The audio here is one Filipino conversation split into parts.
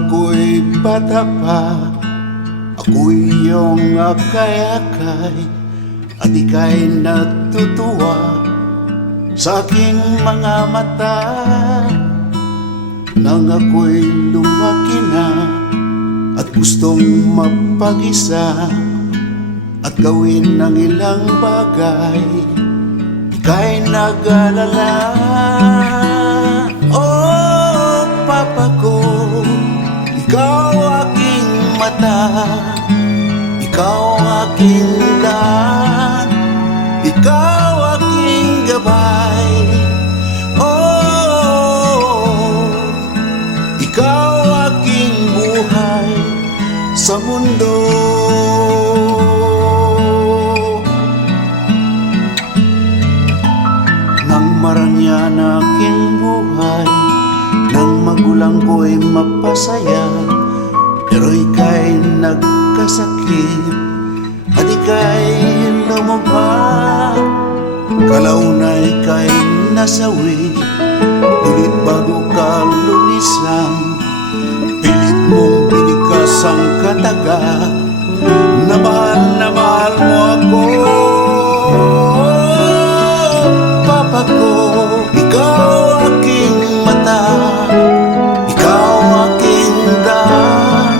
ako'y bata pa, ako'y iyong akay-akay, at ika'y natutuwa sa aking mga mata. Nang ako'y lumaki na at gustong mapag-isa at gawin ng ilang bagay, ika'y nag-alala. Oh, Papa ko, ikaw aking mata, ikaw aking daan, ikaw aking gabay. Oh, ikaw aking buhay sa mundo. Nang marangya na aking buhay, nang magulang ko'y mapasaya, pero ika'y nagkasakit at ika'y lumubha. Kalauna ika'y nasawi, ngunit bago ka lumisan, pilit mong binikas ang kataga na mahal mo ako. Papa ko, ikaw aking mata, ikaw aking daan,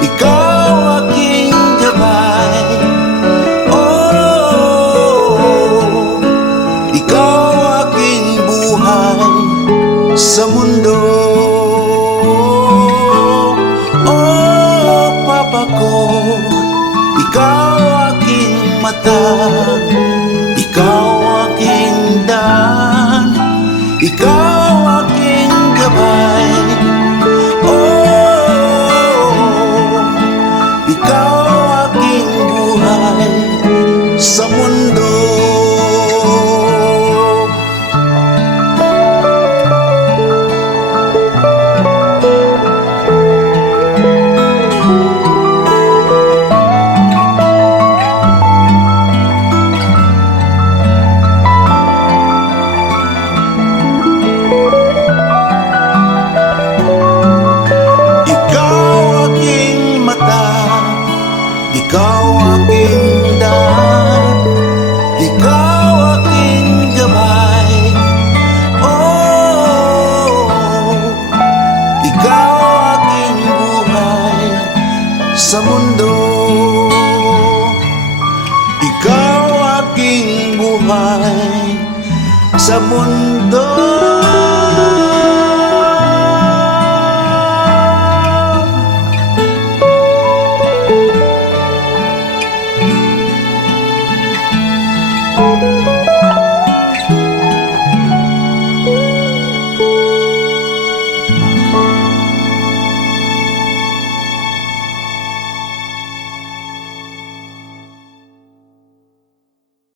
ikaw aking gabay. Oh, ikaw aking buhay sa mundo. Oh, Papa ko, ikaw aking mata, ikaw aking daan, ikaw aking gabay. Oh, ikaw aking buhay sa mundo. Ikaw aking daan, ikaw aking gabay. Oh, ikaw aking buhay sa mundo. Ikaw aking buhay sa mundo.